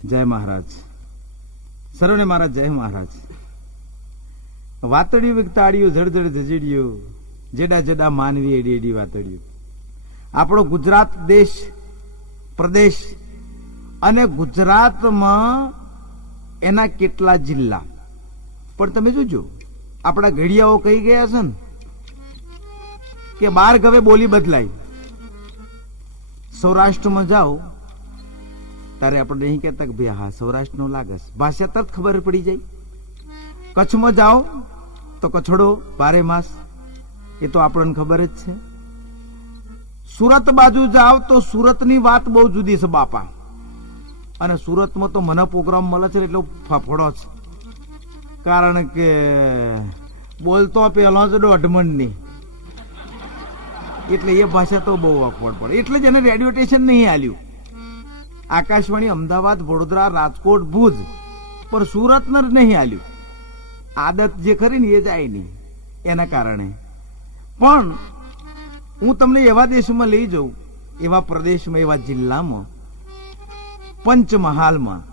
જય મહારાજ. સર્વને મહારાજ જય મહારાજ. વાતડિયું વિકતાડિયું જડજડ ધજીડિયું જેડા જેડા માનવી એડી એડી વાતડિયું. આપણો ગુજરાત દેશ પ્રદેશ અને ગુજરાતમાં એના કેટલા જિલ્લા, પણ તમે જોજો આપણા ઘડિયાઓ કહી ગયા છે ને કે 12 ગવે બોલી બદલાય. સૌરાષ્ટ્રમાં જાઓ તારે આપણે નહીં કહેતા કે ભાઈ હા સૌરાષ્ટ્ર નો લાગે છે, ભાષા તરત ખબર પડી જાય. કચ્છમાં જાઓ તો કચ્છડો બારે માસ, એ તો આપણને ખબર જ છે. સુરત બાજુ જાઓ તો સુરતની વાત બહુ જુદી છે બાપા, અને સુરતમાં તો મને પ્રોગ્રામ મળે છે એટલે ફફડો છે, કારણ કે બોલતો પેલો જ દોઢમણની, એટલે એ ભાષા તો બહુ અકવડ પડે. એટલે જ એને રેડિયો સ્ટેશન નહીં આલ્યું. આકાશવાણી અમદાવાદ, વડોદરા, રાજકોટ, ભુજ, પણ સુરત ને નહીં આલ્યું. આદત જે ખરી ને એ જાય નહીં એના કારણે. પણ હું તમને એવા દેશમાં લઈ જાઉં, એવા પ્રદેશમાં, એવા જિલ્લામાં, પંચમહાલમાં,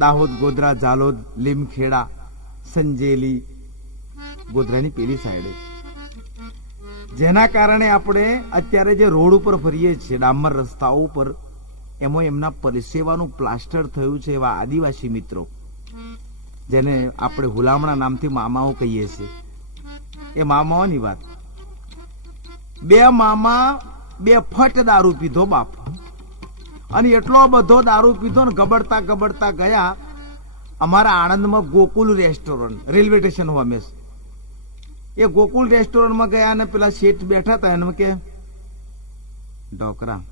દાહોદ, ગોધરા, ઝાલોદ, લીમખેડા, સંજેલી, ગોધરાની પેલી સાઈડે, જેના કારણે આપણે અત્યારે જે રોડ ઉપર ફરીએ છીએ, ડામર રસ્તાઓ ઉપર, એમાં એમના પરિસેવાનું પ્લાસ્ટર થયું છે. એવા આદિવાસી મિત્રો, જેને આપણે હુલામણા નામથી મામાઓ કહીએ છીએ, એ મામાઓની વાત. 2 મામા 2 ફટ દારૂ પીધો બાપ, અને એટલો બધો દારૂ પીધો ને ગબડતા ગબડતા ગયા અમારા આણંદમાં ગોકુલ રેસ્ટોરન્ટ, રેલવે સ્ટેશન હમેશ. એ ગોકુલ રેસ્ટોરન્ટમાં ગયા અને પેલા શેઠ બેઠા હતા, એને કે ઢોકરા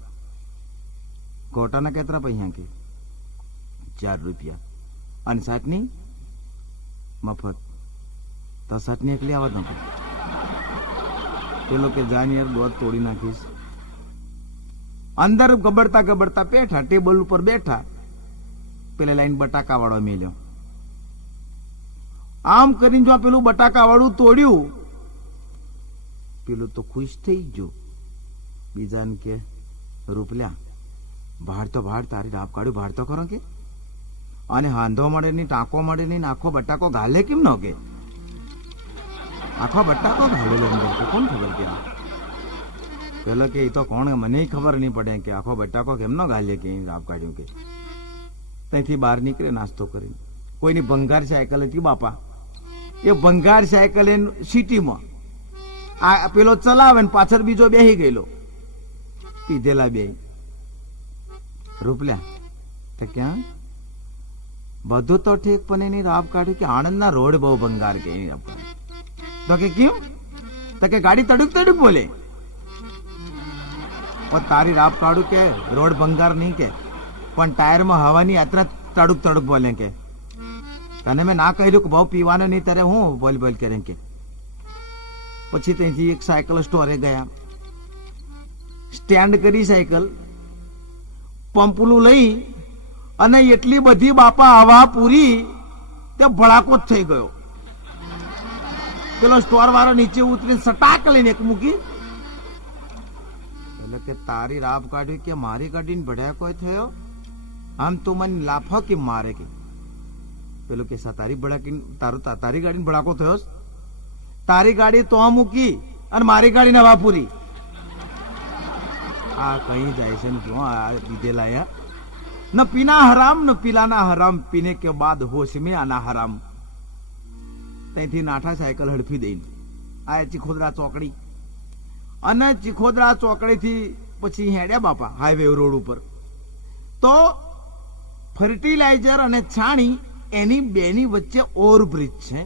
ગોટાના કેટલા પૈસા? કે 4 રૂપિયા. અને સાટની મફત. તો સાટની એકલી આવત નથી. પેલો કે જાન યાર દોધ તોડી નાખીશ. અંદર ગબડતા ગબડતા બેઠા, ટેબલ ઉપર બેઠા, પેલા લાઈન બટાકા વાળો મેલ્યો. આમ કરીને જો પેલું બટાકા વાળું તોડ્યું, પેલું તો ખુશ થઈ ગયો. બીજાને કે રૂપલ્યા ભાડ તો ભાડ, તારી રાપ કાઢ્યું ભાડ તો કરો કે, અને હાંધો મળે નહીં, ટાંકો મળે નહીં, આખો બટાકો ઘાલે કેમ ન કે? આખો બટાકો ઘાલેલો કોણ ખબર કે? પેલો કે એ તો કોણ, મને ખબર નહીં પડે કે આખો બટાકો કેમ ન ઘાલે કે રાપ કાઢ્યું કે. ત્યાંથી બહાર નીકળે નાસ્તો કરીને. કોઈની ભંગાર સાયકલ હતી બાપા, એ ભંગાર સાયકલ સિટીમાં આ પેલો ચલાવે ને પાછળ બીજો બેહી ગયેલો, પીધેલા બે. રૂપલ્યા તો ક્યાં બધું તો ઠીક, પણ એની રાપ કાઢ્યું કે આણંદના રોડ બહુ ભંગાર કે. તો કે કેમ? તો કે ગાડી તડુક તડુક બોલે. તારી રાપ કાઢું કે રોડ ભંગાર નહીં કે, પણ ટાયરમાં હવાની યાત્રા તડુક તડુક બોલે કે. તને મેં ના કહ્યું કે બહુ પીવાનું નહીં, તારે હું બોલ બોલ કરે કે. પછી ત્યાંથી એક સાયકલ સ્ટોરે ગયા, સ્ટેન્ડ કરી સાયકલ, પંપલું લઈ, અને એટલી બધી બાપા હવા પૂરી તે ભડાકો જ થઈ ગયો. પેલો સ્ટોર વાળો નીચે ઉતરીને સટાક લઈને એક મૂકી. એટલે કે તારી રાપ કાઢી કે મારી કાઢીને ભડાકો થયો, આમ તો મને લાફો કે મારે કે. પેલું કે તારી ભડાકી તારી ગાડીને ભડાકો થયો, તારી ગાડી તો મૂકી અને મારી ગાડી હવા પૂરી. આ કहीं જાય છે ને ક્यों આ દીધેલા ન પીના હરામ ન પીલાના હરામ, પીને કે બાદ હોશ में આના હરામ. ત્યાંથી નાઠા સાયકલ હડફી દઈને આ ચીખોદરા ચોકડી, અને ચીખોદરા ચોકડીથી પછી હેડ્યા બાપા હાઈવે રોડ ઉપર. તો ફર્ટિલાઇઝર અને છાણી એની બેની વચ્ચે ઓવરબ્રિજ છે,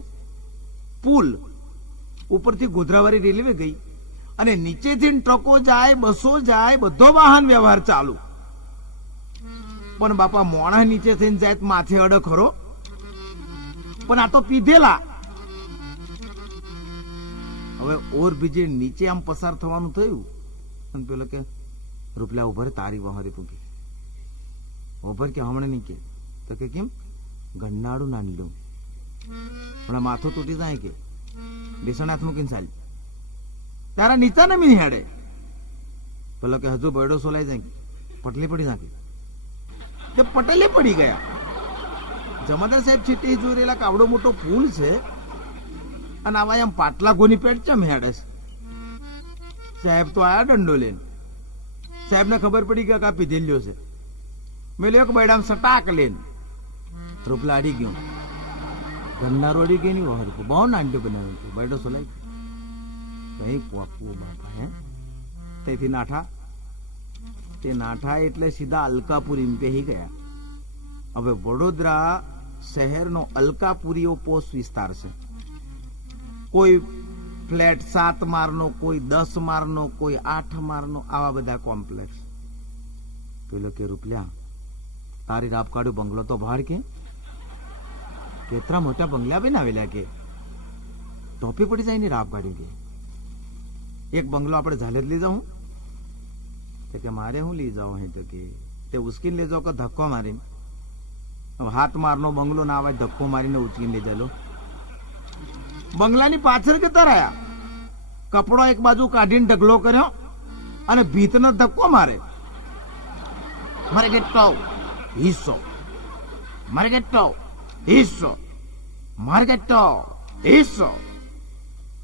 પુલ ઉપરથી ગોધરાવાળી રેલવે ગઈ, અને નીચેથી ટ્રકો જાય, બસો જાય, બધો વાહન વ્યવહાર ચાલુ. પણ બાપા મોણા નીચે થઈને જાય માથે અડે ખરો, પણ આ તો પીધેલા. હવે ઓવરબ્રિજે નીચે આમ પસાર થવાનું થયું, અને પેલો કે રૂપલા ઉભર, તારી વહારે પૂગી ઉભર કે હમણાં નહીં કે. તો કે કેમ? ગન્નાડું ના લીધું, હમણાં માથું તૂટી જાય કે બેસણ હાથ મૂકીને ચાલી. તારા નીચા ને મી હેડે. પેલો કે હજુ બરડો સોલાઈ જાય, પટલી પડી નાખી. તે પટેલે પડી ગયા. જમાદાર સાહેબ છેટે જોરેલા કાવડો મોટો પુલ છે અને આવા એમ પાટલા ગોની પેટ ચમ હેડે છે. સાહેબ તો આયા દંડો લઈને. સાહેબ ને ખબર પડી કે આ પીધેલ્યો છે. મેં એક બૈડામ સટાક લઈને રૂપલા અડી ગયો. ગન્નારો અડી ગઈ નહીં વહર બહુ નાંડો બનાવ્યો બૈડો સોલાઈ કઈ પોકવું બાપા હે તેથી નાઠા તે નાઠા એટલે સીધા અલકાપુરી પેહી ગયા. હવે વડોદરા શહેરનો અલકાપુરીઓ પોસ્ટ વિસ્તાર છે. કોઈ ફ્લેટ 7 માળનો, કોઈ 10 માળનો, કોઈ 8 માળનો, આવા બધા કોમ્પ્લેક્સ. પેલો કે રૂપલ્યા તારી રાપ કાઢ્યું બંગલો તો બહાર કે કેટલા મોટા બંગલા બનાવેલા કે ટોપી પડી જાય ને રાપ કાઢ્યું કે એક બંગલો આપણે ઝાલે જ લઈ જાઉં કે મારે હું લઈ જાઉં હે તો કે તે ઉચકીને લઈ જાઓ કે ધક્કો મારીને. હાથ મારનો બંગલો ના આવે ધક્કો મારીને ઉચકીને લઈ જાલો. બંગલાની પાછળ જતા રહ્યા. કપડો એક બાજુ કાઢીને ઢગલો કર્યો અને ભીતનો ધક્કો મારે. મારે કેટલો હિસ્સો, મારે કેટલો હિસ્સો, મારે કેટલો હિસ્સો.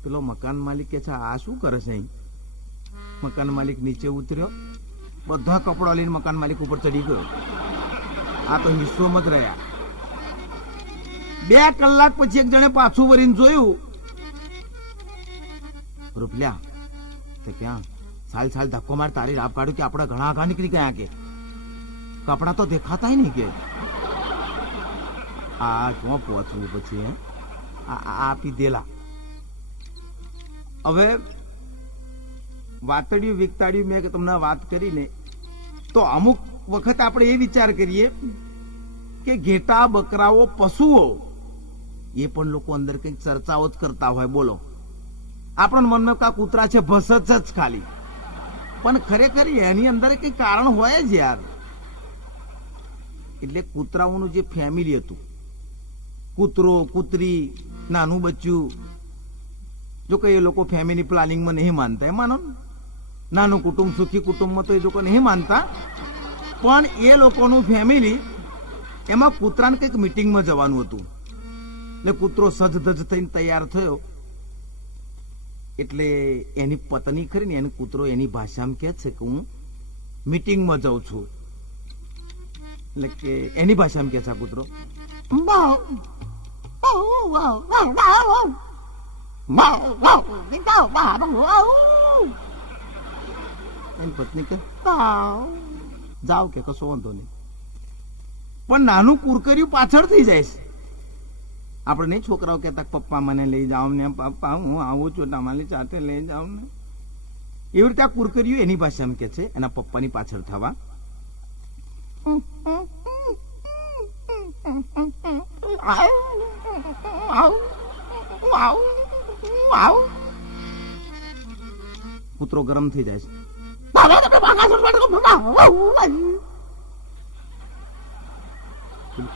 પેલો મકાન માલિક કે છે આ શું કરે છે? મકાન માલિક નીચે ઉતર્યો, બધા કપડા લઈને મકાન માલિક ઉપર ચડી ગયો. આ તો હિસ્સોમાં જ રહ્યા. 2 કલાક પછી એક જણે પાછું વળીને જોયું. રૂપલ્યા કે ક્યાં સાલ સાલ ધક્કો માર તારી રાપ કાઢ્યું કે આપડા ઘણા આઘા નીકળી ગયા કે કપડા તો દેખાતા નહીં કે આ ક્યાં પહોંચવું પછી આ પીધેલા. હવે વાતડિયું વિકતાડિયું મેં તમને વાત કરીને તો અમુક વખત આપણે એ વિચાર કરીએ કે ઘેટા બકરાઓ પશુઓ એ પણ લોકો અંદર કંઈક ચર્ચાઓ જ કરતા હોય. બોલો આપણા મનમાં કા કૂતરા છે ભસત જ ખાલી, પણ ખરેખર એની અંદર કઈ કારણ હોય જ યાર. એટલે કૂતરાઓનું જે ફેમિલી હતું, કૂતરો કૂતરી નાનું બચ્ચું, જો કે એ લોકો ફેમિલી પ્લાનિંગમાં નહીં માનતા, એ માનો નાનું કુટુંબ સુખી કુટુંબમાં તો એ લોકો નહીં માનતા, પણ એ લોકોનું ફેમિલી એમાં કૂતરાને કંઈક મિટિંગમાં જવાનું હતું. એટલે કૂતરો સજધજ થઈને તૈયાર થયો એટલે એની પત્ની ખરી ને એને કૂતરો એની ભાષામાં કહે છે કે હું મિટિંગમાં જાઉં છું. એટલે કે એની ભાષામાં કહે છે કૂતરો એની પત્ની કે જાવ કે કશો વાંધો નહીં. પણ નાનું કુરકરિયું પાછળ થઈ જાય છે. આપણે નહીં છોકરાઓ કહેતા પપ્પા મને લઈ જાઓ ને, પપ્પા હું આવું છું તમારી સાથે લઈ જાઓ ને, એવી રીતે આ કુરકરિયું એની ભાષામાં કે છે એના પપ્પાની પાછળ થવા. કૂતરો ગરમ થઈ જાય છે.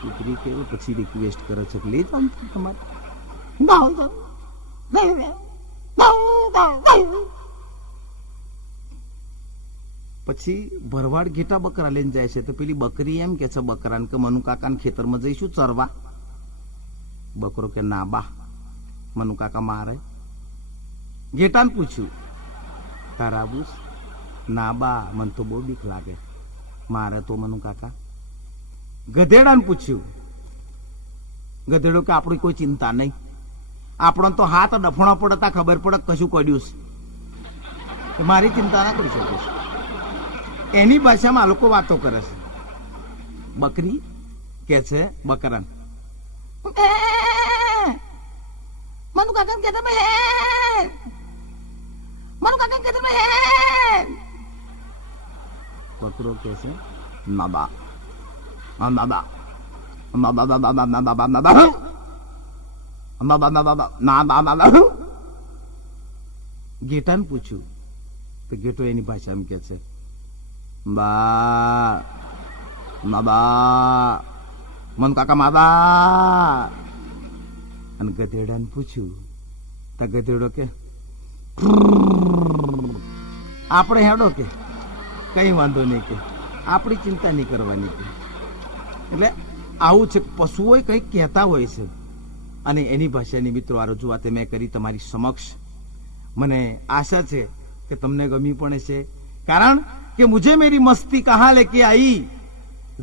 કૂતરી કે પછી રિક્વેસ્ટ કરે છે કે લઈ જાઓ તમારે. પછી ભરવાડ ઘેટા બકરા લઈને જાય છે તો પેલી બકરી એમ કે છે બકરાને કે મનુ કાકાના ખેતરમાં જઈશું ચરવા. બકરો કે ના બા મનુ કાકા મારે. ઘેટાને પૂછ્યું તારા આબુસ? ના બા મને તો બહુ બીક લાગે, મારે તો મનુ કાકા. ગધેડાને પૂછ્યું. ગધેડો કે આપણી કોઈ ચિંતા નહીં, આપણને તો હાથ ડફણા પડતા ખબર પડે કશું કર્યું છે, મારી ચિંતા ના કરી શકું. એની ભાષામાં આ લોકો વાતો કરે છે. બકરી કે છે બકરા મનુ કાકા કે તમે મનુ કાકા કે તમે બકરો કે છે નાબા નાબા ઘેટાને પૂછ્યું તો ઘેટો એની ભાષામાં કે છે બા નાબા મન કાકા માબા. અને ગધેડાને પૂછ્યું તો ગધેડો કે આપણે હેડો કે કઈ વાંધો નહીં કે આપણી ચિંતા નહીં કરવાની કે એટલે આવું છે, પશુઓ કંઈક કહેતા હોય છે અને એની ભાષાની મિત્રો આ રજૂઆત મેં કરી તમારી સમક્ષ. મને આશા છે કે તમને ગમી પણ છે, કારણ કે મુझे मेरी मस्ती कहाँ लेके आई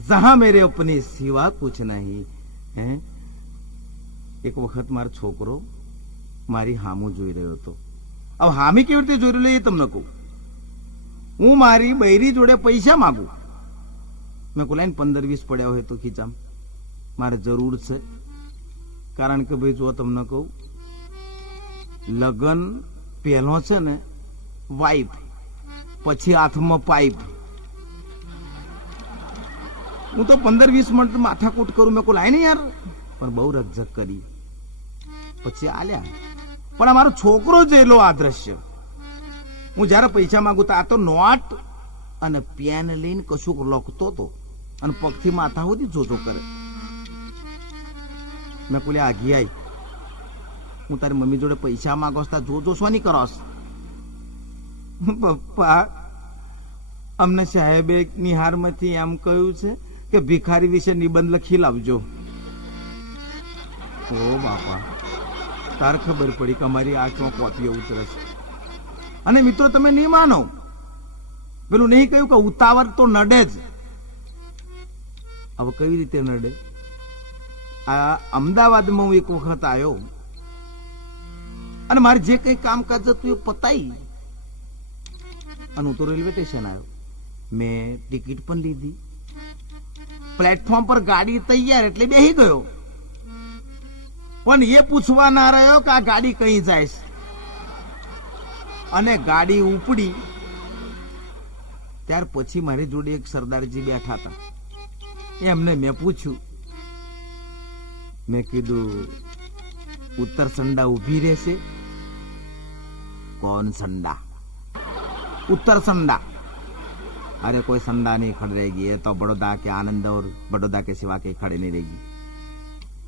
जहां मेरे अपने सिवा कुछ नहीं. હે, એક વખત મારો છોકરો મારી હામું જોઈ રહ્યો હતો. હવે હામી કેવી રીતે જોઈ રહ્યો એ તમને કહું. હું મારી બૈરી જોડે પૈસા માંગુ. મેં કોલાઈને 15-20 પડ્યા હોય તો ખીચામ મારે જરૂર છે. કારણ કે ભાઈ જો તમને કહું, લગન પહેલો છે ને વાઈફ, પછી હાથમાં પાઇપ. હું તો 15-20 મિનિટ માથાકૂટ કરું. મેં કોલાય ને યાર, પણ બહુ રકઝક કરી પછી આલ્યા. પણ અમારો છોકરો જેલો આ દ્રશ્ય, હું જયારે પૈસા માંગુ તો આ તો નોટ અને પેન લઈને કશુંક લખતો હતો અને પગથી માથા સુધી જોજો કરે. મેં બોલે આગી આઈ, હું તારી મમ્મી જોડે પૈસા માંગોસ તા જોજો શું નહીં કરોસ. પપ્પા, અમને સાહેબે નિહારમાંથી એમ કહ્યું છે કે ભિખારી વિશે નિબંધ લખી લાવજો. ઓ બાપા, તાર ખબર પડી કે અમારી આંખમાં કોપીઓ ઉતરે છે. અને મિત્રો તમે નહીં માનો, પેલું નહીં કહ્યું કે ઉતાવળ તો નડે જ. હવે કઈ રીતે નડે? આ અમદાવાદમાં હું એક વખત આવ્યો અને મારે જે કઈ કામકાજ હતું એ પતાઈ અને હું તો રેલવે સ્ટેશન આવ્યો. મેં ટિકિટ પણ લીધી, પ્લેટફોર્મ પર ગાડી તૈયાર એટલે બેસી ગયો. પણ એ પૂછવા ના રહ્યો કે આ ગાડી કઈ જાય છે. અને ગાડી ઉપડી ત્યાર પછી મારી જોડે એક સરદારજી બેઠા હતા. એમને મેં પૂછ્યું, મેં કીધું ઉત્તર સંડા ઉભી રહેશે? कौन संडा? उत्तर संडा. अरे कोई संडा नहीं खड़ रहेगी, ये तो बड़ौदा के आनंद और बड़ौदा के सिवा के खड़े नहीं रहेगी.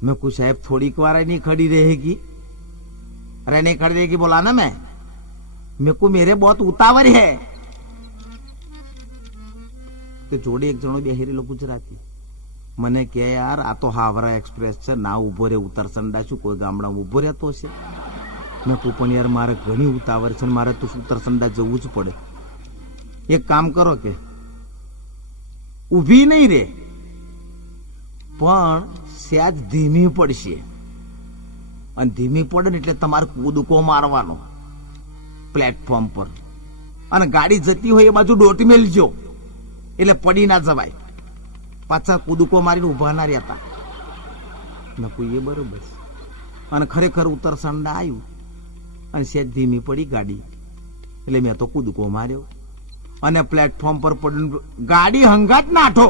मैं कुछ साहब थोड़ी बार नहीं खड़ी रहेगी. अरे नहीं खड़ी रहेगी बोला ना मैं, मेरे को मेरे बहुत उतावल है. કે જોડે એક જણો બેહી રહેલો ગુજરાતી મને કહે, યાર આ તો હાવરા એક્સપ્રેસ છે, ના ઉભો રે ઉત્તર સંડા છું, કોઈ ગામડામાં ઉભો રહેતો છે. મેં કહું પણ યાર મારે ઘણી ઉતાવળ છે, મારે તો ઉત્તર સંડા જવું જ પડે. એક કામ કરો કે ઊભી નહીં રે, પણ સહેજ ધીમી પડશે. અને ધીમી પડે ને એટલે તમારે કૂદકો મારવાનો પ્લેટફોર્મ પર, અને ગાડી જતી હોય એ બાજુ ડોટ મેલજો એટલે પડી ના જવાય. પાછા કૂદકો મારીને ઉભા ના રહેતા. નકું એ બરોબર. અને ખરેખર ઉત્તર સંડા આવ્યું અને સહેજ ધીમી પડી ગાડી એટલે મેં તો કૂદકો માર્યો અને પ્લેટફોર્મ પર પડીને ગાડી હંગાટ નાઠો.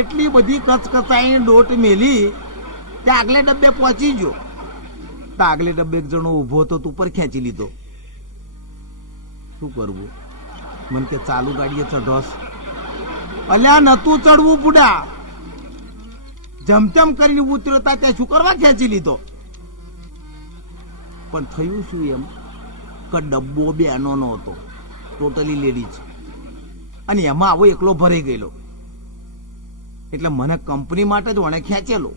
એટલી બધી કચકચાઈને ડોટ મેલી તે આગલે ડબ્બે પહોંચી ગયો. તો આગલે ડબ્બે એક જણો ઉભો હતો, તું પર ખેંચી લીધો. શું કરવું? મને કે ચાલુ ગાડીએ ચઢોસ. અલ્યા નતું ચડવું બુડા, જમચમ કરીને ઉતરતા ત્યાં શું કરવા ખેંચી લીધો? પણ થયું શું એમ કે ડબ્બો બેનો નો હતો, ટોટલી લેડીઝ, અને એમાં આવો એકલો ભરાઈ ગયેલો. એટલે મને કંપની માટે જ વણે ખેંચેલો.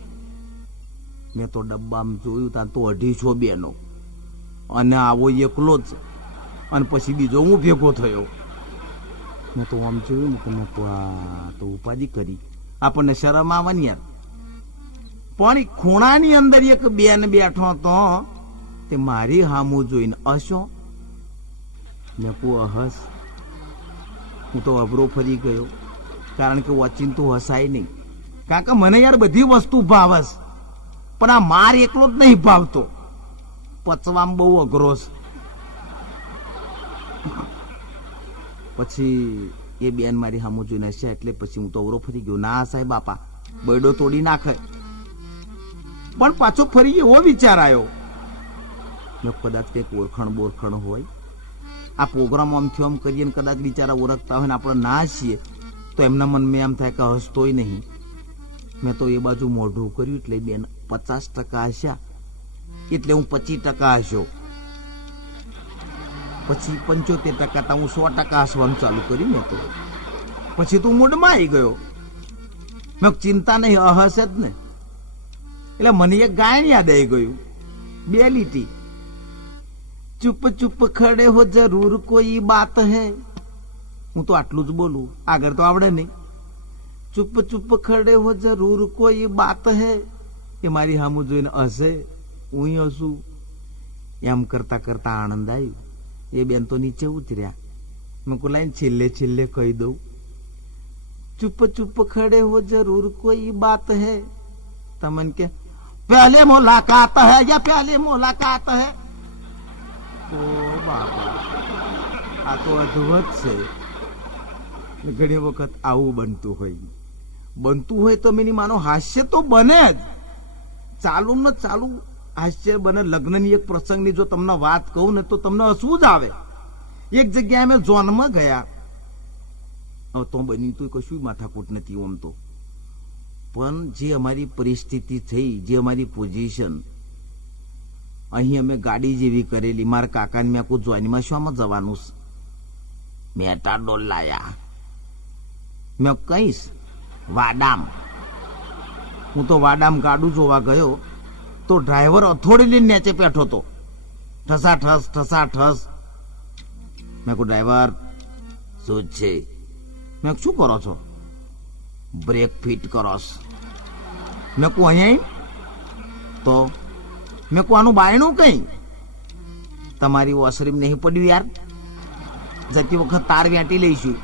મેં તો ડબ્બામાં જોયું ત્યાં તો 250 બેનો અને આવો એકલો જ, અને પછી બીજો હું ભેગો થયો. મેં તો આમ જોયું ને તો ઉપાધિ કરી. આપણને શરમ આવવાની યાર. પણ ખૂણાની અંદર એક બેન બેઠો તો તે મારી હામું જોઈને હસો. મેં કહું હસ. હું તો અબરો ફરી ગયો, કારણ કે વચીન તો હસાય નહીં. કારણ કે મને યાર બધી વસ્તુ ભાવસ, પણ આ માર એકલો જ નહીં ભાવતો, પચવામાં બહુ અઘરો છે. પછી એ બેન મારી સામું જોઈને હશે એટલે પછી હું તો અવરો ફરી ગયો. ના સાહેબ બાપા, બૈડો તોડી નાખે. પણ પાછો ફરી એવો વિચાર આવ્યો, મેં કદાચ કંઈક ઓળખાણ બોરખાણ હોય, આ પ્રોગ્રામ આમથી આમ કરીએ ને કદાચ બિચારા ઓળખતા હોય ને આપણે ના છીએ તો એમના મનમાં એમ થાય કે હસતોય નહીં. મેં તો એ બાજુ મોઢું કર્યું એટલે બેન 50% હસ્યા, એટલે હું 25% હસ્યો. પછી 75% હું 100% હસવાનું ચાલુ કર્યું. મેં તો પછી તું મૂડમાં આવી ગયો. મેં ચિંતા નહીં, અહસ જ ને. એટલે મને એક ગાયન યાદ આવી ગયું, 2 લીટી. ચુપ ચુપ ખડે હો જરૂર કોઈ બાત હૈ. હું તો આટલું જ બોલું, આગળ તો આવડે નહીં. ચુપ ચુપ ખડે હો જરૂર કોઈ બાત હૈ. એ મારી સામું જોઈને હસે, હું હસું. એમ કરતા કરતા આનંદ આવ્યો. એ બેન તો નીચે ઉતર્યા. મેં કહું લાઈન છેલ્લે છેલ્લે કહી દઉં, ચુપ ચુપ ખડે હો જરૂર કોઈ બાત હૈ. તમને કે પહેલે મુલાકાત હૈ યા પહેલે મુલાકાત હૈ. ઓ બાપા, આ તો અદ્ભુત છે. ઘણી વખત આવું બનતું હોય તો મેની માનો હાસ્ય તો બને જ. ચાલુ ને ચાલુ હાસ્ય બને. લગ્નની એક પ્રસંગની જો તમને વાત કહું ને તો તમને હસવું જ આવે. એક જગ્યાએ અમે ઝોનમાં ગયા. હવે તો બની તો કશું માથાકૂટ નથી ઓમ તો, પણ જે અમારી પરિસ્થિતિ થઈ, જે અમારી પોઝિશન, અહીં અમે ગાડી જેવી કરેલી. મારા કાકાને મેં કોઈ જોઈનમાં શામાં જવાનું? મેટાડોર લાયા. મેં કહીશ વાડામ. હું તો વાડામ ગાડું જોવા ગયો તો ડ્રાઈવર અથોડી લઈને નીચે બેઠો હતો. ઠસા ઠસ. મેં કહું ડ્રાઈવર શું છે? મેં શું કરો છો? બ્રેક ફિટ કરોસ. મેં કહું અહીંયા તો મેં કહું આનું બાયણું કઈ? તમારી વોશરીમ નહીં પડ્યું યાર, જતી વખત તાર વેંટી લઈશું.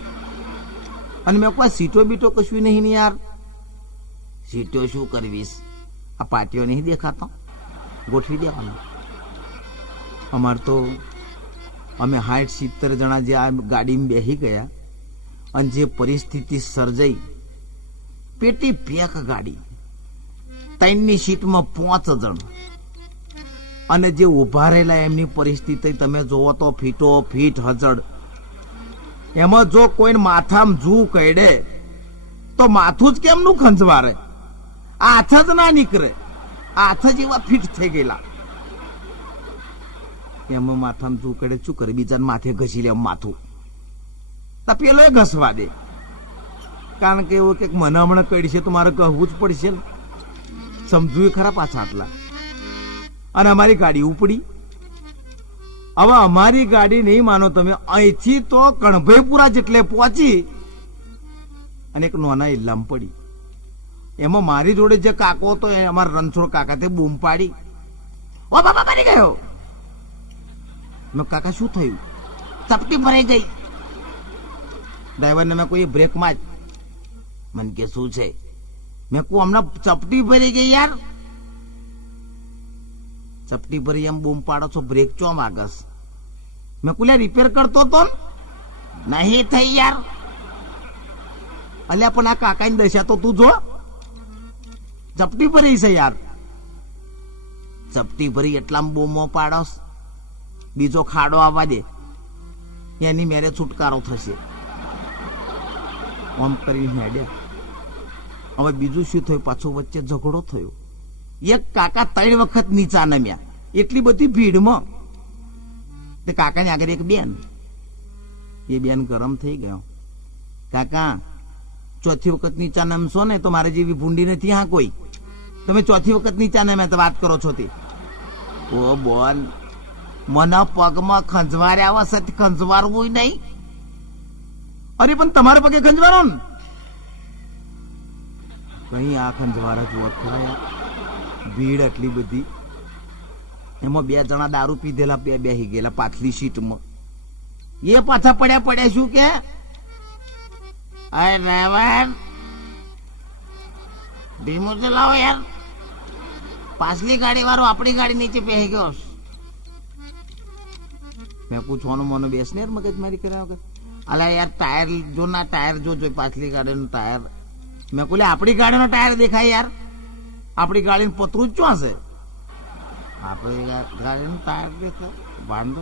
અને મેં કહું સીટો બીટો કશું નહીં ને યાર. સીટો શું કરવીશ? આ પાટીઓ નહીં દેખાતો, ગોઠવી દેવાનું. અમાર તો અમે 60-70 જણા જે આ ગાડીમાં બેસી ગયા અને જે પરિસ્થિતિ સર્જાઈ, પેટી પેક ગાડી, 3ની સીટમાં 5 જણ, અને જે ઉભા રહેલા એમની પરિસ્થિતિ તમે જોવો તો ફીટો ફીટ હજડ. એમાં જો કોઈને માથામાં જૂ કઈડે તો માથું જ કેમનું ખંજવારે? હાથ જ ના નીકળે. હાથ જ એવા ફીટ થઈ ગયેલા. એમાં માથામાં જૂ કઈડે શું કરે? બીજાને માથે ઘસી લે માથું. તો પેલો એ ઘસવા દે, કારણ કે એવું કે મને હમણાં કઈડશે તો મારે કહેવું જ પડશે ને. સમજવું ખરા પાછા આટલા. અને અમારી ગાડી ઉપડી. હવે અમારી ગાડી નહીં માનો તમે, અહીંથી તો કણભાઈપુરા જેટલે પહોંચી અને એક નાના ઇલ્લામ પડી. એમાં મારી જોડે જે કાકો હતો, એ અમારા રણછોડ કાકા, તે બૂમ પાડી, ઓ બાબા મરી ગયો. મેં કાકા શું થયું? ચપટી ભરાઈ ગઈ. ડ્રાઈવરને મેં કોઈ બ્રેક માં જ. મને કે શું છે? મેં કહું હમણાં ચપટી ભરી ગઈ યાર. ચપટી ભરી એમ બૂમ પાડો છો, બ્રેક ચો માગસ? મેં કુલ્યા રિપેર કરતો તો નહીં થઈ યાર. અલ્યા પણ આ કાકાની દશા તો તું જો, ચપટી ભરી છે યાર. ચપટી ભરી એટલામાં બૂમો પાડોસ, બીજો ખાડો આવવા દે, એની મેરે છુટકારો થશે. આમ કરીને હેડ્યા. હવે બીજું શું થયું? પાછો વચ્ચે ઝઘડો થયો. એક કાકા 3 વખત નીચા નમ્યા, એટલી બધી ભીડમાં. તે કાકાની આગળ એક બેન, એ બેન ગરમ થઈ ગયો. કાકા 4થી વખત નીચા નમશો ને તો મારે જેવી ભૂંડી નથી હા કોઈ. તમે 4થી વખત નીચા નમ્યા તો વાત કરો છો તે? ઓ બોલ, મને પગમાં ખંજવાર્યા વસત ખંજવારવું નહીં. અરે પણ તમારે પગે ખંજવારો ને કઈ? આ ખંજવારા જોવા ખરા? ભીડ એટલી બધી. એમાં 2 જણા દારૂ પીધેલા બેહી ગયેલા પાછલી સીટમાં. એ પાછા પડ્યા શું કે, અરે ડ્રાઈવર ધીમું ચલાવો યાર, પાછલી ગાડી વાળો આપણી ગાડી નીચે બેહી ગયો. મેં પૂછવાનું મને બેસ ને યાર, મગજ મારી કર્યા વગર. અલા યાર ટાયર જો ના, ટાયર જો પાછલી ગાડીનું ટાયર. મેં કહું આપણી ગાડીનો ટાયર દેખાય યાર? આપણી ગાડીનું પતરું જ શું હશે? આપણી ગાડીનું ટાયર દેખાય, વાંધો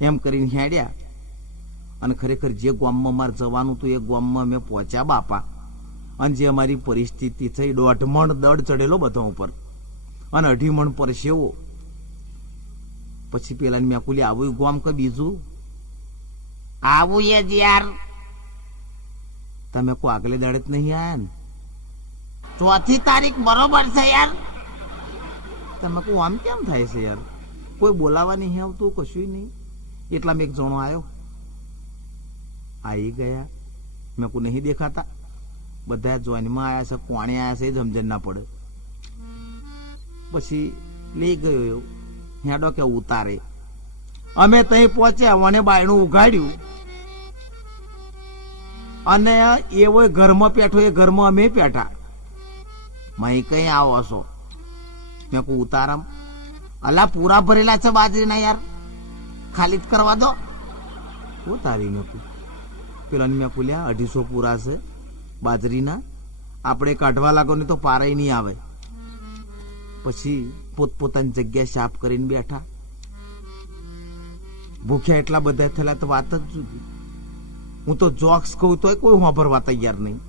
એમ કરીને હેડ્યા. અને ખરેખર જે ગામમાં મારે જવાનું હતું એ ગામમાં અમે પહોંચ્યા બાપા. અને જે અમારી પરિસ્થિતિ થઈ, 1.5 મણ દડ ચડેલો બધા ઉપર અને 2.5 મણ પરસેવો. પછી પેલા મેં કુલી આવું ગામ કે બીજું આવું એ જ યાર. તમે કોઈ આગલે દાડે જ નહીં આયા ને? 4 તારીખ બરોબર છે યાર. તમે કહું આમ કેમ થાય છે યાર? કોઈ બોલાવા નહીં આવતું, કશું નહીં. એટલામાં એક જણો આવ્યો, આવી ગયા. મેં કોઈ નહીં દેખાતા, બધા જોઈનમાં આવ્યા છે, કોણે આવ્યા છે એ સમજણ ના પડે. પછી લઈ ગયો હેડો કે ઉતારે. અમે ત્યાં પહોંચ્યા, મને બાયણું ઉઘાડ્યું અને એવો ઘરમાં પેઠો, એ ઘરમાં અમે પેઠા. મય કઈ આવો છો? મેં કહું ઉતારામ. અલા પૂરા ભરેલા છે બાજરીના યાર, ખાલી જ કરવા દો. ઉતારી મેં કહું. પેલા મેં ખોલ્યા, 250 પૂરા છે બાજરીના, આપણે કાઢવા લાગો ને તો પારાય નહીં આવે. પછી પોતપોતાની જગ્યા સાફ કરીને બેઠા. ભૂખ્યા એટલા બધા થયેલા તો વાત જ જુદી. હું તો જોક્સ કહું તોય કોઈ સાંભળવા તૈયાર નહીં.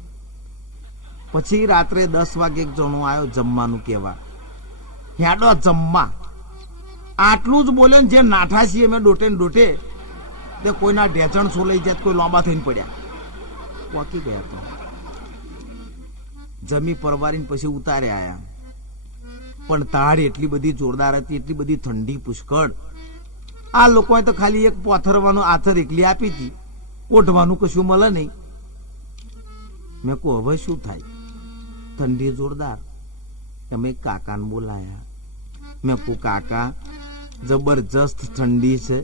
પછી રાત્રે 10 વાગે એક જણો આવ્યો જમવાનું કહેવા. હેડો જમવા. આટલું જ બોલ્યો ને જે નાઠા છીએ મેં ડોટે ને ડોટે, તે કોઈના ઢેચણ સોલાઈ જાય, કોઈ લાંબા થઈને પડ્યા. પોકી ગયા તો જમી પરવારીને પછી ઉતારે આયા. પણ તાડ એટલી બધી જોરદાર હતી, એટલી બધી ઠંડી પુષ્કળ. આ લોકોએ તો ખાલી એક પોથરવાનું આથર એકલી આપી હતી, ઓઢવાનું કશું મળે નહીં. મેં કહું હવે શું થાય? ઠંડી જોરદાર. તમે કાકાને બોલાયા. મેં કહું કાકા જબરજસ્ત ઠંડી છે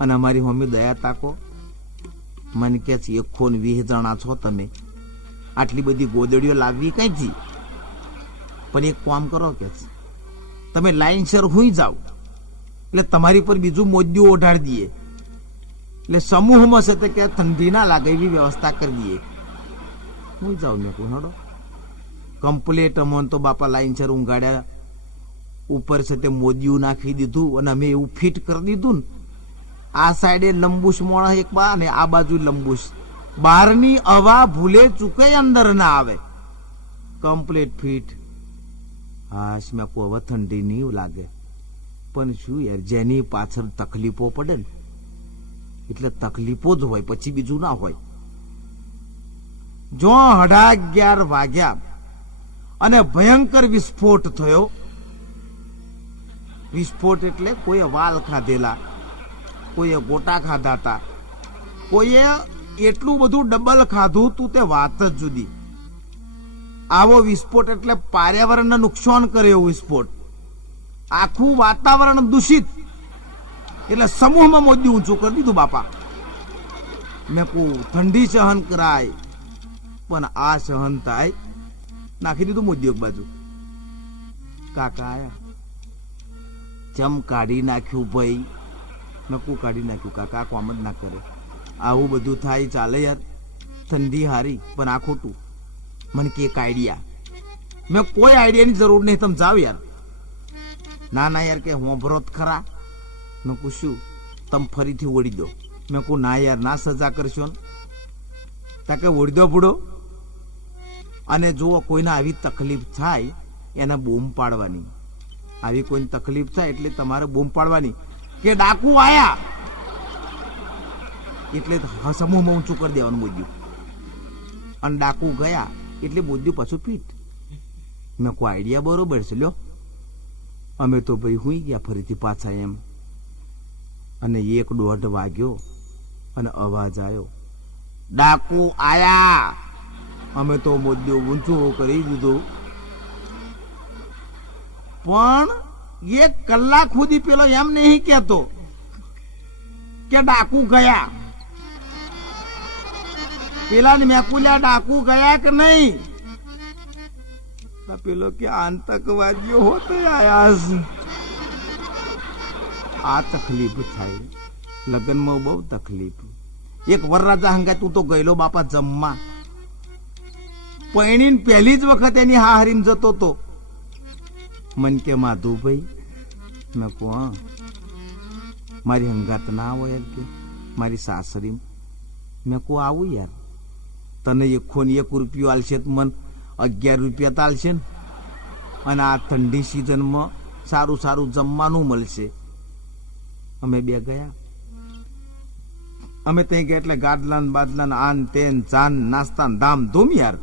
અને અમારી મમ્મી દયા તાકો. મને કે છે 120 જણા છો તમે, આટલી બધી ગોદડીઓ લાવવી કઈથી? પણ એક કામ કરો કે તમે લાઈનસર હુઈ જાઓ, એટલે તમારી પર બીજું મોજ્યું ઓઢાડી દઈએ, એટલે સમૂહમાં છે તે કે ઠંડી ના લાગે એવી વ્યવસ્થા કરી દઈએ. હુઈ જાઓ. મેં કહું હડો. કમ્પ્લેટ અમોન તો બાપા લાઈનસર ઊંઘાડ્યા. ઉપર છે તે મોદિયું નાખી દીધું અને અમે એવું ફિટ કરી દીધું ને, આ સાઈડે લંબુશ મોણ એક બા અને આ બાજુ લંબુશ. બહારની હવા ભૂલે ચૂકે અંદર ના આવે. Complete fit. હા મેં કહું હવે ઠંડી નહીં લાગે. પણ શું યાર, જેની પાછળ તકલીફો પડે ને એટલે તકલીફો જ હોય, પછી બીજું ના હોય. જો 11:30 વાગ્યા અને ભયંકર વિસ્ફોટ થયો. વિસ્ફોટ એટલે કોઈએ વાલ ખાધેલા, કોઈએ ગોટા ખાધા હતા, કોઈએ એટલું બધું ડબલ ખાધું તું તે વાત જ જુદી. આવો વિસ્ફોટ એટલે પર્યાવરણને નુકસાન કરે એવો વિસ્ફોટ. આખું વાતાવરણ દૂષિત. એટલે સમૂહમાં મોદી ઊંચું કરી દીધું બાપા. મેં કહું ઠંડી સહન કરાય પણ આ સહન થાય? નાખી દીધું મોદી એક બાજુ. કાકા આયા. ચમ કાઢી નાખ્યું ભાઈ? મેં કહું કાઢી નાખ્યું કાકા, આ કોમ જ ના કરે. આવું બધું થાય ચાલે યાર? ઠંડી હારી પણ આ ખોટું. મને કે એક આઈડિયા. મેં કોઈ આઈડિયાની જરૂર નહીં, તમે જાઓ યાર. ના ના યાર કે હોંભરો ખરા. મેં કહું શું? તમે ફરીથી ઓળી દો. મેં કહું ના યાર, ના સજા કરશો ને. તા કે ઓળી દો ભૂડો. અને જો કોઈને આવી તકલીફ થાય એને બૂમ પાડવાની. આવી કોઈને તકલીફ થાય એટલે તમારે બૂમ પાડવાની કે ડાકુ આયા, એટલે સમૂહમાં ઊંચું કરી દેવાનું બોદ્યું. અને ડાકુ ગયા એટલે બોદ્યું પાછું પીઠ. મેં કોઈ આઈડિયા બરોબર છે લ્યો. અમે તો ભાઈ હુઈ ગયા ફરીથી પાછા એમ. અને 1-1:30 વાગ્યો અને અવાજ આવ્યો, ડાકુ આયા. અમે તો બોદ્યું ઊંચું કરી દીધું. પણ 1 કલાક સુધી પેલો એમ નહીં કેતો કે ડાકુ ગયા. પેલા ને મેં કુલ્યા ડાકુ ગયા કે નહીં? પેલો કે આતંકવાદીઓ હોતે આયા. આ તકલીફ થાય લગ્નમાં, બહુ તકલીફ. એક વરરાજા હંગાત તું તો ગયેલો બાપા જમવા. પૈણીને પહેલી જ વખત એની હાહરીમ જતો તો. મન કે માધુભાઈ? મેં કહું હા. મારી હંગાત ના આવો યાર કે મારી સાસરી. મેં કહું આવું યાર. તને 1 રૂપિયો આલશે તો મન 11 રૂપિયા તાલશે ને. અને આ ઠંડી સિઝનમાં સારું સારું જમવાનું મળશે. અમે બે ગયા અમે ત્યાં ગયા એટલે ગાદલા ને બાદલા ને આન તેન ચાન નાસ્તા ને ધામ ધૂમ યાર.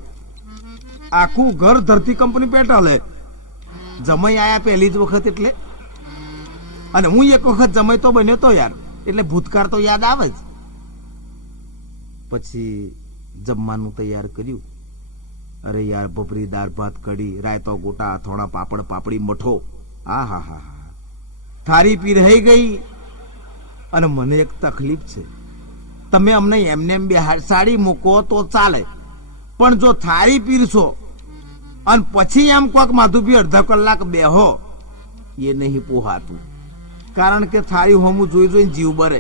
આખું ઘર ધરતી કંપની પેટ્રોલે. જમાઈ આયા પહેલી જ વખત એટલે, અને હું એક વખત જમાઈ તો બન્યો તો યાર, એટલે ભૂતકાળ તો યાદ આવે જ. પછી જમવાનું તૈયાર કર્યું. અરે યાર, ભભરી, દાળ ભાત, કઢી, રાયતો, ગોટા, અથોણા, પાપડ, પાપડી, મઠો. આ હા હા હા, થારી પીરહાઈ ગઈ. અને મને એક તકલીફ છે, તમે અમને એમને એમ બેસાડી મૂકો તો ચાલે, પણ જો થારી પીરશો અને પછી એમ કોક માધુભી અડધા કલાક બેહો, એ નહીં પોહાતું. કારણ કે થારી હોમું જોઈ જોઈને જીવ બરે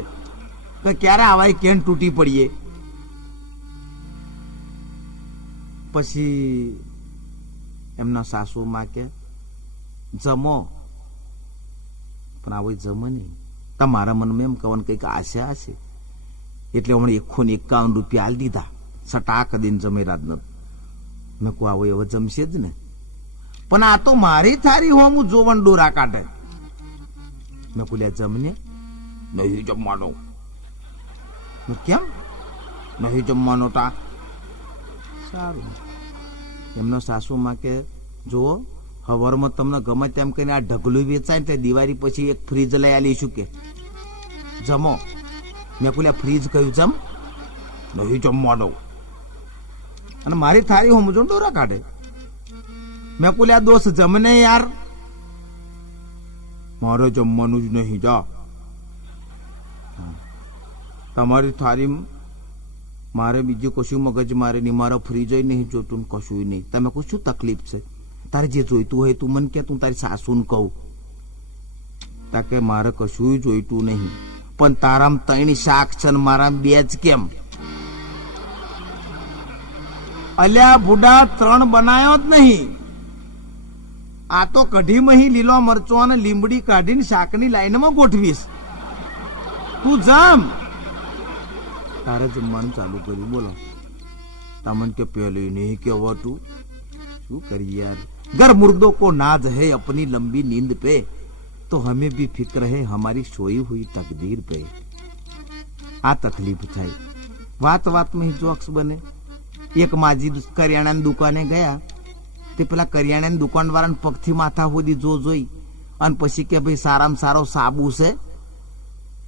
કે ક્યારે આવાય કેન તૂટી પડીએ. પછી એમના સાસુમાં કે જમો, પણ આવો જમો નહીં. તમારા મનમાં એમ કહેવાનું કંઈક આશા હશે, એટલે હમણાં 151 રૂપિયા આલી દીધા. સટાક દિન જમેરા જ નથી. મેં કહું આવો એવો જમશે જ ને, પણ આ તો મારી થારી હોમું જોવન ડોરા કાઢે. મેં કહ્યું જમને નહીં જમવાનો. કેમ નહીં જમવાનો? તા સારું. એમનો સાસુમાં કે જુઓ, હવારમાં તમને ગમે તેમ કરીને આ ઢગલું વેચાય ને તે દિવાળી પછી એક ફ્રીજ લઈ આલીશું કે જમો. મેં કહ્યું ફ્રીજ કયું જમ? નહીં જમવાનો. અને મારી થારી હોમ જો દોરા કાઢે. મેં કહ્યું આ દોસ્ત જમને યાર, મારે જમવાનું જ નહીં. જા, તમારી થારી મારે બીજું કશું મગજ મારે નહીં, મારો ફ્રીજ નહીં જોતું, કશું નહીં. તમે કહું શું તકલીફ છે? તારે જે જોઈતું હોય તું મને કે, તું તારી સાસુને કહું. તાકે મારે કશું જોઈતું નહીં, પણ તારામ 3 શાક છે ને મારામ 2 જ કેમ? અલ્યા બુડા, 3 બનાયો જ નહીં. આ તો કઢી મહી લીલો મરચો અને લીંબડી કાઢીને શાકની લાઈનમાં ગોઠવીશ. તું જમ. તારે જમવાનું ચાલુ કર્યું. બોલો, તમને કે પહેલી નહીં કહેવાતું? શું કરીએ યાર, घर मुर्दों को नाज है अपनी लंबी नींद पे, तो हमें भी फिक्र है हमारी सोई हुई तकदीर पे. આ તકલીફ થાય. વાત વાતમાં જોક્સ બને. એક માજી કરિયાણાની દુકાને ગયા, તે પેલા કરિયાણાની દુકાન વાળાને પગથી માથા સુધી જોઈ અને પછી કે ભાઈ સારામાં સારો સાબુ છે?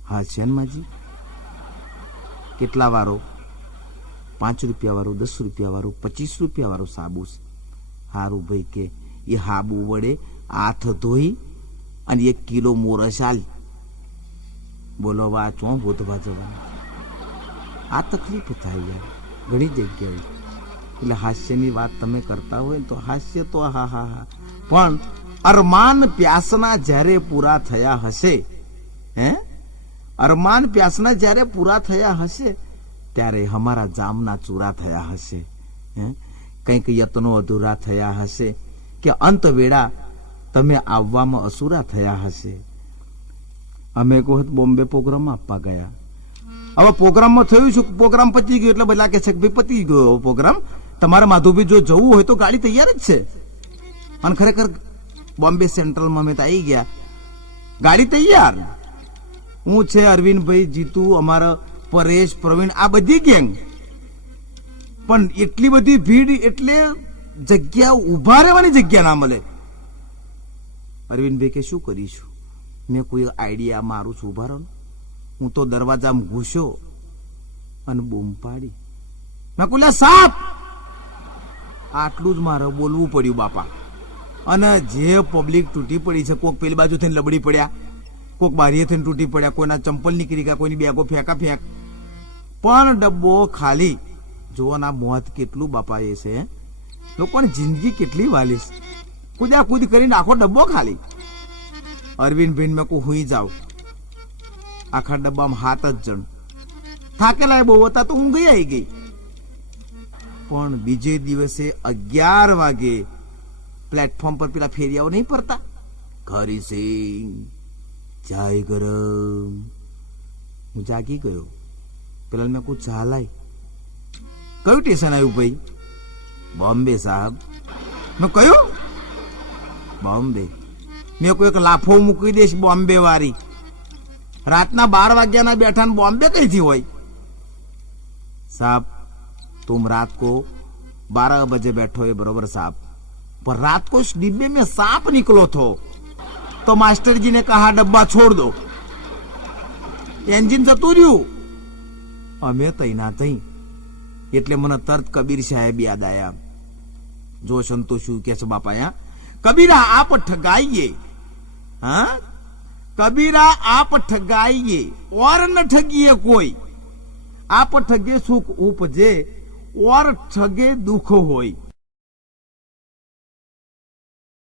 હા છે ને માજી. કેટલા વાળો? 5 રૂપિયા વાળો, 10 રૂપિયા વાળો, 25 રૂપિયા વાળો સાબુ છે. હારું ભાઈ કે એ હાબુ વડે હાથ ધોઈ અને 1 કિલો મોરસ આલ. બોલો વા ચો ગોતવા જવાનું. આ તકલીફ થાય યાર ઘણી જગ્યાએ. એટલે હાસ્યની વાત તમે કરતા હોય તો હાસ્ય તો હા હા હા, પણ અરમાન પ્યાસના જ્યારે પૂરા થયા હશે, અરમાન પ્યાસના જ્યારે પૂરા થયા હશે ત્યારે હમારા જામના ચૂરા થયા હશે. કંઈક યત્નો અધૂરા થયા હશે કે અંત વેળા તમે આવવામાં અસુરા થયા હશે. અમે એક વખત બોમ્બે પ્રોગ્રામ આપવા ગયા. હવે પ્રોગ્રામમાં થયું શું, પ્રોગ્રામ પતી ગયો એટલે બધા કે છે કે ભાઈ પતી ગયો પ્રોગ્રામ, તમારે માધુભી જો જવું હોય તો ગાડી તૈયાર જ છે. અને ખરેખર બોમ્બે સેન્ટ્રલમાં અમે તો આવી ગયા, ગાડી તૈયાર. હું છે, અરવિંદભાઈ, જીતુ, અમારા પરેશ, પ્રવીણ, આ બધી ગેંગ. પણ એટલી બધી ભીડ એટલે જગ્યા ઉભા રહેવાની જગ્યા ના મળે. અરવિંદભાઈ કે શું કરીશું? મેં કોઈ આઈડિયા મારું છું, ઉભા રહો. હું તો દરવાજામાં ઘૂસ્યો અને બૂમ પાડી. મેં કહ્યું સાપ. આટલું જ મારે બોલવું પડ્યું બાપા. અને જે પબ્લિક તૂટી પડી છે, કોક પેલી બાજુ થઈને લબડી પડ્યા, કોક બારીએ થઈને તૂટી પડ્યા, કોઈના ચંપલ નીકળી ગયા, કોઈની બેગો ફેંકા ફેંક, પણ ડબ્બો ખાલી. જોવાના મોત કેટલું બાપા એ છે. લોકોની જિંદગી કેટલી વાલી છે. કુદા કુદ કરીને આખો ડબ્બો ખાલી. અરવિંદભાઈ મેં કહું હુઈ જાવ. આખા ડબ્બામાં 7 જ જણ. થાકેલા બહુ હતા તો ઊંઘી આવી ગઈ. પણ બીજે દિવસે 11 વાગે પ્લેટફોર્મ પર પેલા ફેરિયાઓ નહીં પડતા, ઘરી સિંહ ચાય ગરમ. હું જાગી ગયો. પેલા મેં કહું ચાલાય. કયું સ્ટેશન આવ્યું ભાઈ? બોમ્બે સાહેબ. મેં કયું? બોમ્બે. મેં કોઈ એક લાફો મૂકી દઈશ બોમ્બે વાળી. રાતના 12 વાગ્યાના બેઠા બોમ્બે કઈથી હોય? साहब तुम रात को 12 बजे बैठो ये बरोबर साहब, पर रात को इस डिब्बे में सांप निकलो तो मास्टर जी ने कहा डब्बा छोड़ दो, एंजिन जतू रह्યું। અમે તૈના તઈ એટલે મને તરત કબીર સાહેબ યાદ આયા। જો સંતોષ કે છે બાપાયા, કબીરા આપ ઠગાઈએ, હા કબીરા આપ ઠગાઈએ और न ठगिए कोई, आप ठगे सुख उपजे और ठगे दुख होय।